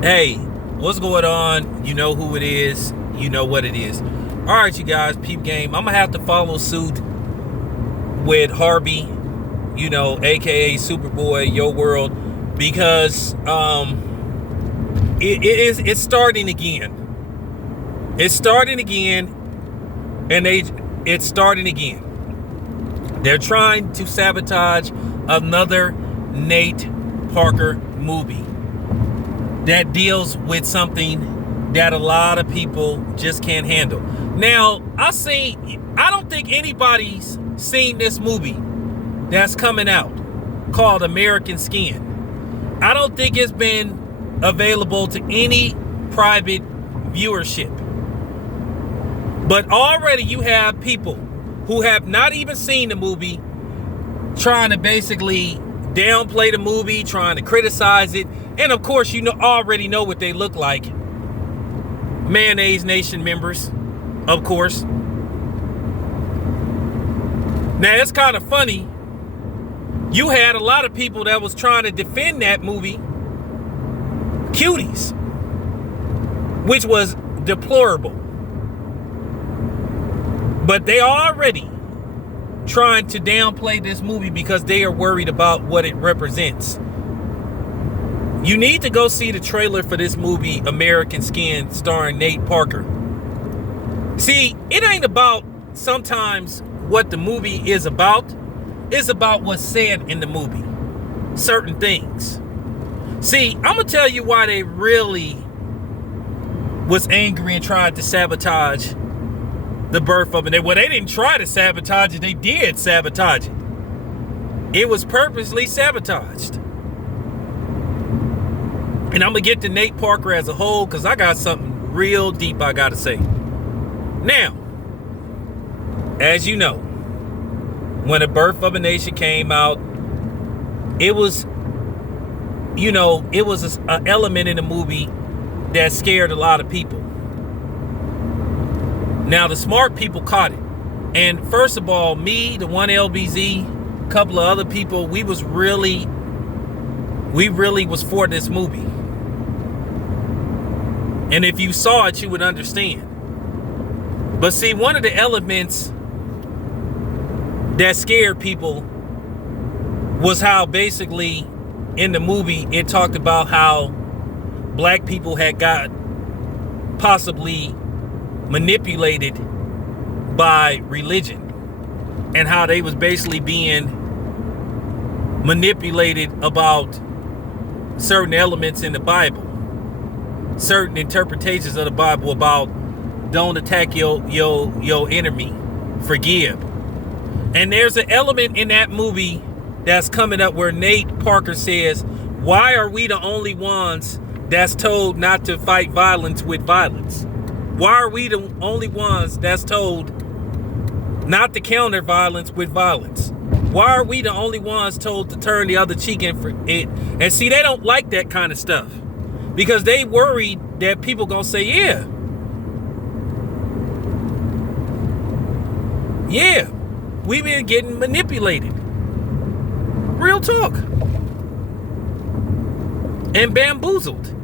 Hey, what's going on? You know who it is. You know what it is. All right, you guys, peep game. I'm going to have to follow suit with Harvey, aka Superboy, Yo World, because it's starting again. It's starting again, and it's starting again. They're trying to sabotage another Nate Parker movie that deals with something that a lot of people just can't handle. Now, I don't think anybody's seen this movie that's coming out called American Skin. I don't think it's been available to any private viewership. But already you have people who have not even seen the movie trying to basically downplay the movie, trying to criticize it. And of course, already know what they look like. Mayonnaise Nation members, of course. Now, it's kind of funny. You had a lot of people that was trying to defend that movie, Cuties, which was deplorable. But they are already trying to downplay this movie because they are worried about what it represents. You need to go see the trailer for this movie, American Skin, starring Nate Parker. See, it ain't about sometimes what the movie is about. It's about what's said in the movie. Certain things. See, I'm going to tell you why they really was angry and tried to sabotage the birth of it. Well, they didn't try to sabotage it. They did sabotage it. It was purposely sabotaged. And I'm going to get to Nate Parker as a whole because I got something real deep I got to say. Now, as you know, when The Birth of a Nation came out, it was, an element in the movie that scared a lot of people. Now, the smart people caught it. And first of all, me, the one LBZ, a couple of other people, we really was for this movie. And if you saw it, you would understand. But see, one of the elements that scared people was how basically in the movie it talked about how black people had got possibly manipulated by religion and how they was basically being manipulated about certain elements in the Bible, certain interpretations of the Bible about don't attack your enemy, forgive. And there's an element in that movie that's coming up where Nate Parker says, why are we the only ones that's told not to fight violence with violence? Why are we the only ones that's told not to counter violence with violence? Why are we the only ones told to turn the other cheek and see, they don't like that kind of stuff because they worried that people gonna say, yeah, we've been getting manipulated. Real talk. And bamboozled.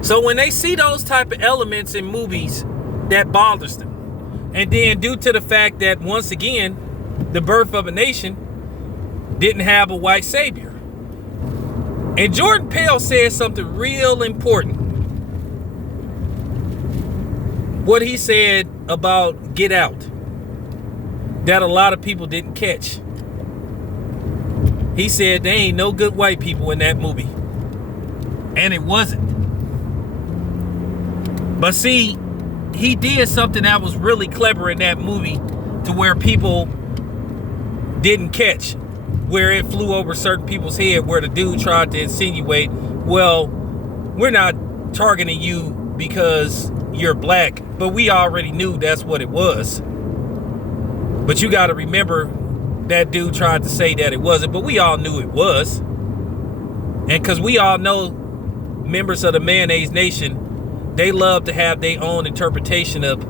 So when they see those type of elements in movies, that bothers them. And then due to the fact that, once again, The Birth of a Nation didn't have a white savior. And Jordan Peele said something real important. What he said about Get Out that a lot of people didn't catch. He said there ain't no good white people in that movie. And it wasn't. But see, he did something that was really clever in that movie to where people didn't catch, where it flew over certain people's head, where the dude tried to insinuate, well, we're not targeting you because you're black, but we already knew that's what it was. But you got to remember that dude tried to say that it wasn't, but we all knew it was. And because we all know members of the Mayonnaise Nation, they love to have their own interpretation of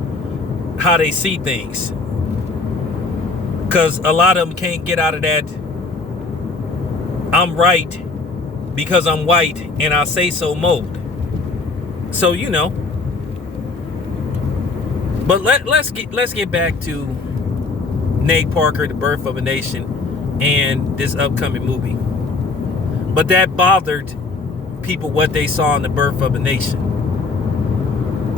how they see things. Because a lot of them can't get out of that I'm right because I'm white and I say so mode. So, you know. But let's get back to Nate Parker, The Birth of a Nation, and this upcoming movie. But that bothered people what they saw in The Birth of a Nation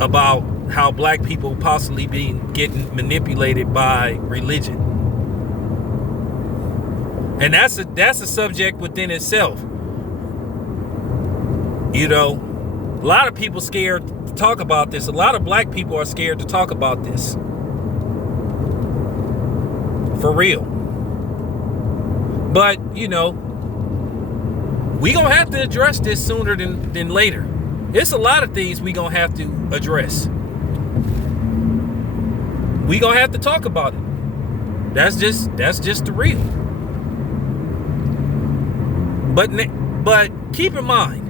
about how black people possibly getting manipulated by religion. And that's a subject within itself. You know, a lot of people scared to talk about this. A lot of black people are scared to talk about this. For real. But, you know, we gonna have to address this sooner than later. It's a lot of things we gonna have to address. We gonna have to talk about it. That's just the real. But keep in mind,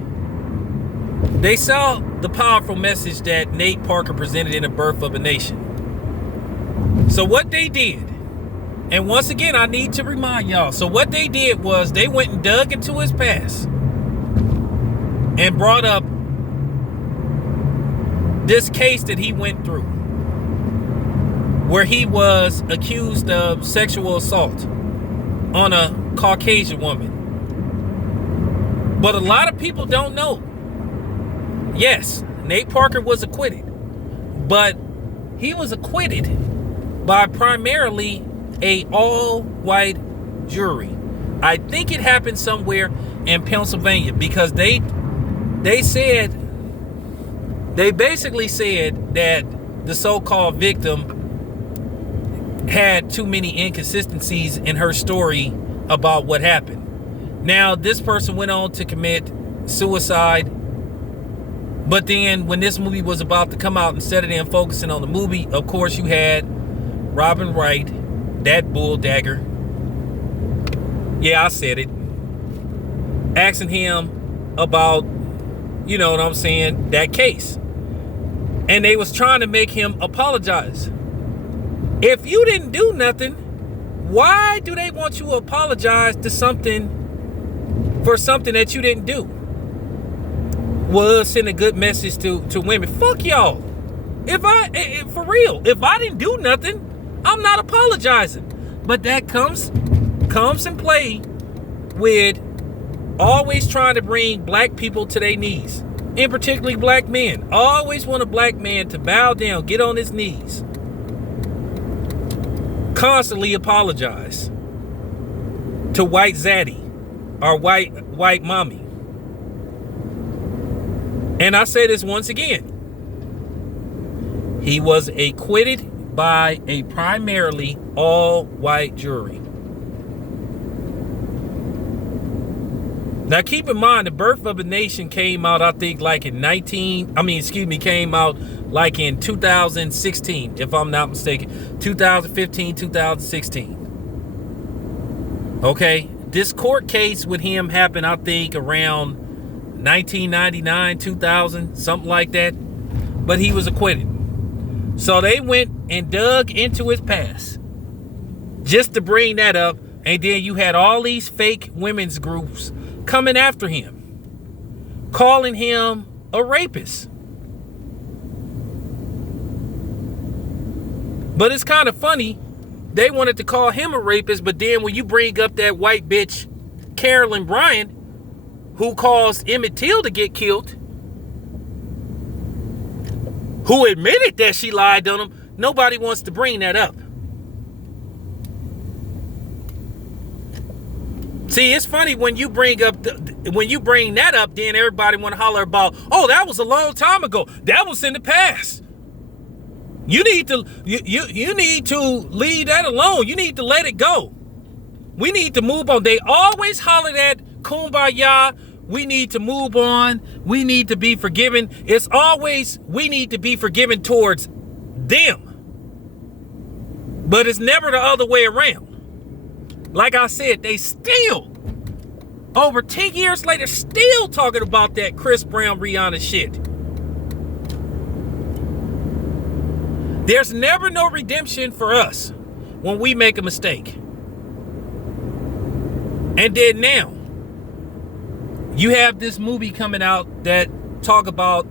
they saw the powerful message that Nate Parker presented in The Birth of a Nation. So what they did, and once again, I need to remind y'all. So what they did was they went and dug into his past and brought up this case that he went through, where he was accused of sexual assault on a Caucasian woman. But a lot of people don't know. Yes, Nate Parker was acquitted, but he was acquitted by primarily a all-white jury. I think it happened somewhere in Pennsylvania, because they basically said that the so-called victim had too many inconsistencies in her story about what happened. Now, this person went on to commit suicide, but then when this movie was about to come out, instead of them focusing on the movie, of course you had Robin Wright, that bull dagger, yeah, I said it, asking him about, you know what I'm saying, that case. And they was trying to make him apologize. If you didn't do nothing, why do they want you to apologize to something for something that you didn't do? Well, send a good message to women. Fuck y'all. For real, if I didn't do nothing, I'm not apologizing. But that comes in play with always trying to bring black people to their knees, and particularly black men. Always want a black man to bow down, get on his knees, constantly apologize to white zaddy or white mommy. And I say this once again, he was acquitted by a primarily all-white jury. Now keep in mind, The Birth of a Nation came out, I think, like in 2016, if I'm not mistaken. 2015, 2016. Okay? This court case with him happened, I think, around 1999, 2000, something like that. But he was acquitted. So they went and dug into his past just to bring that up. And then you had all these fake women's groups coming after him, calling him a rapist. But it's kind of funny, they wanted to call him a rapist, but then when you bring up that white bitch Carolyn Bryant, who caused Emmett Till to get killed, who admitted that she lied on him, nobody wants to bring that up. See, it's funny when you bring that up, then everybody want to holler about, oh, that was a long time ago. That was in the past. You need to leave that alone. You need to let it go. We need to move on. They always holler that kumbaya. We need to move on. We need to be forgiven. It's always we need to be forgiven towards them. But it's never the other way around. Like I said, they still, over 10 years later, still talking about that Chris Brown, Rihanna shit. There's never no redemption for us when we make a mistake. And then now, You have this movie coming out that talk about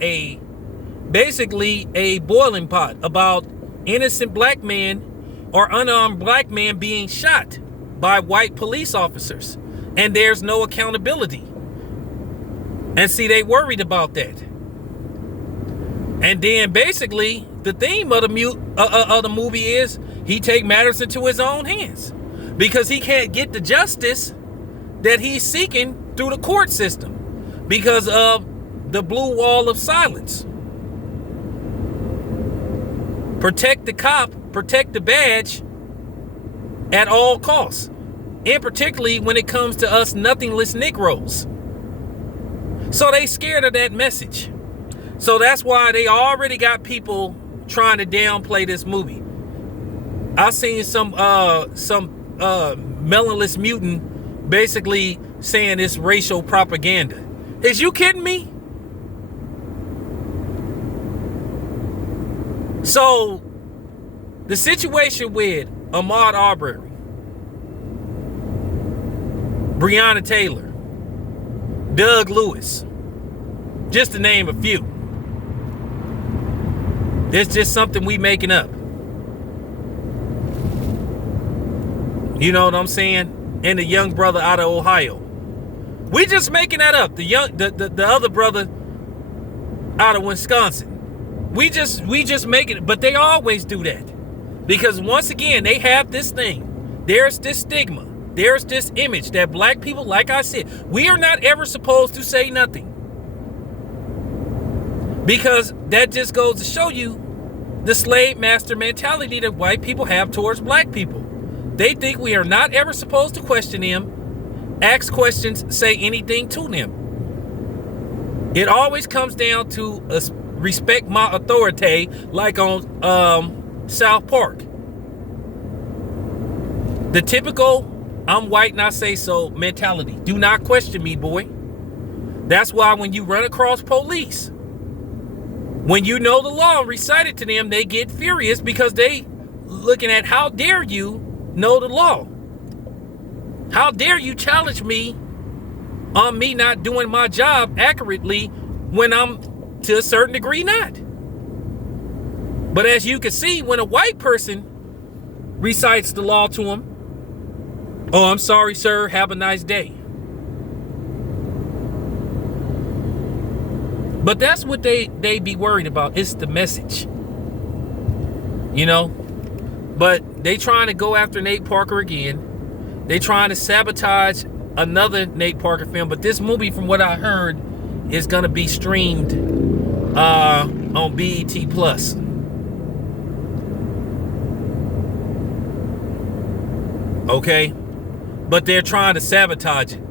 basically a boiling pot about innocent black men or unarmed black men being shot by white police officers, and there's no accountability. And see, they worried about that. And then basically the theme of the movie is he take matters into his own hands because he can't get the justice that he's seeking through the court system because of the blue wall of silence. Protect the cop, protect the badge at all costs, and particularly when it comes to us nothingless Negroes. So they scared of that message. So that's why they already got people trying to downplay this movie. I seen some melonless mutant basically saying it's racial propaganda. Is you kidding me? So the situation with Ahmaud Arbery, Breonna Taylor, Doug Lewis, just to name a few. It's just something we making up. You know what I'm saying? And the young brother out of Ohio. We just making that up. The other brother out of Wisconsin. We just making it, but they always do that. Because once again, they have this thing. There's this stigma. There's this image that black people, like I said, we are not ever supposed to say nothing. Because that just goes to show you the slave master mentality that white people have towards black people. They think we are not ever supposed to question them, ask questions, say anything to them. It always comes down to respect my authority, like on South Park. The typical I'm white and I say so mentality. Do not question me, boy. That's why when you run across police, when you know the law and recite it to them, they get furious because they looking at how dare you know the law. How dare you challenge me on me not doing my job accurately when I'm to a certain degree not. But as you can see, when a white person recites the law to them, oh, I'm sorry, sir, have a nice day. But that's what they be worried about. It's the message. You know? But they trying to go after Nate Parker again. They trying to sabotage another Nate Parker film. But this movie, from what I heard, is going to be streamed on BET Plus. Okay? But they're trying to sabotage it.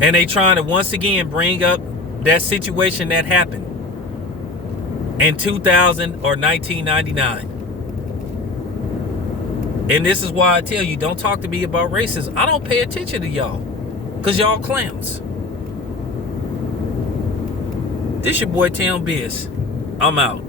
And they trying to once again bring up that situation that happened in 2000 or 1999. And this is why I tell you, don't talk to me about racism. I don't pay attention to y'all, because y'all clowns. This your boy Town Biz. I'm out.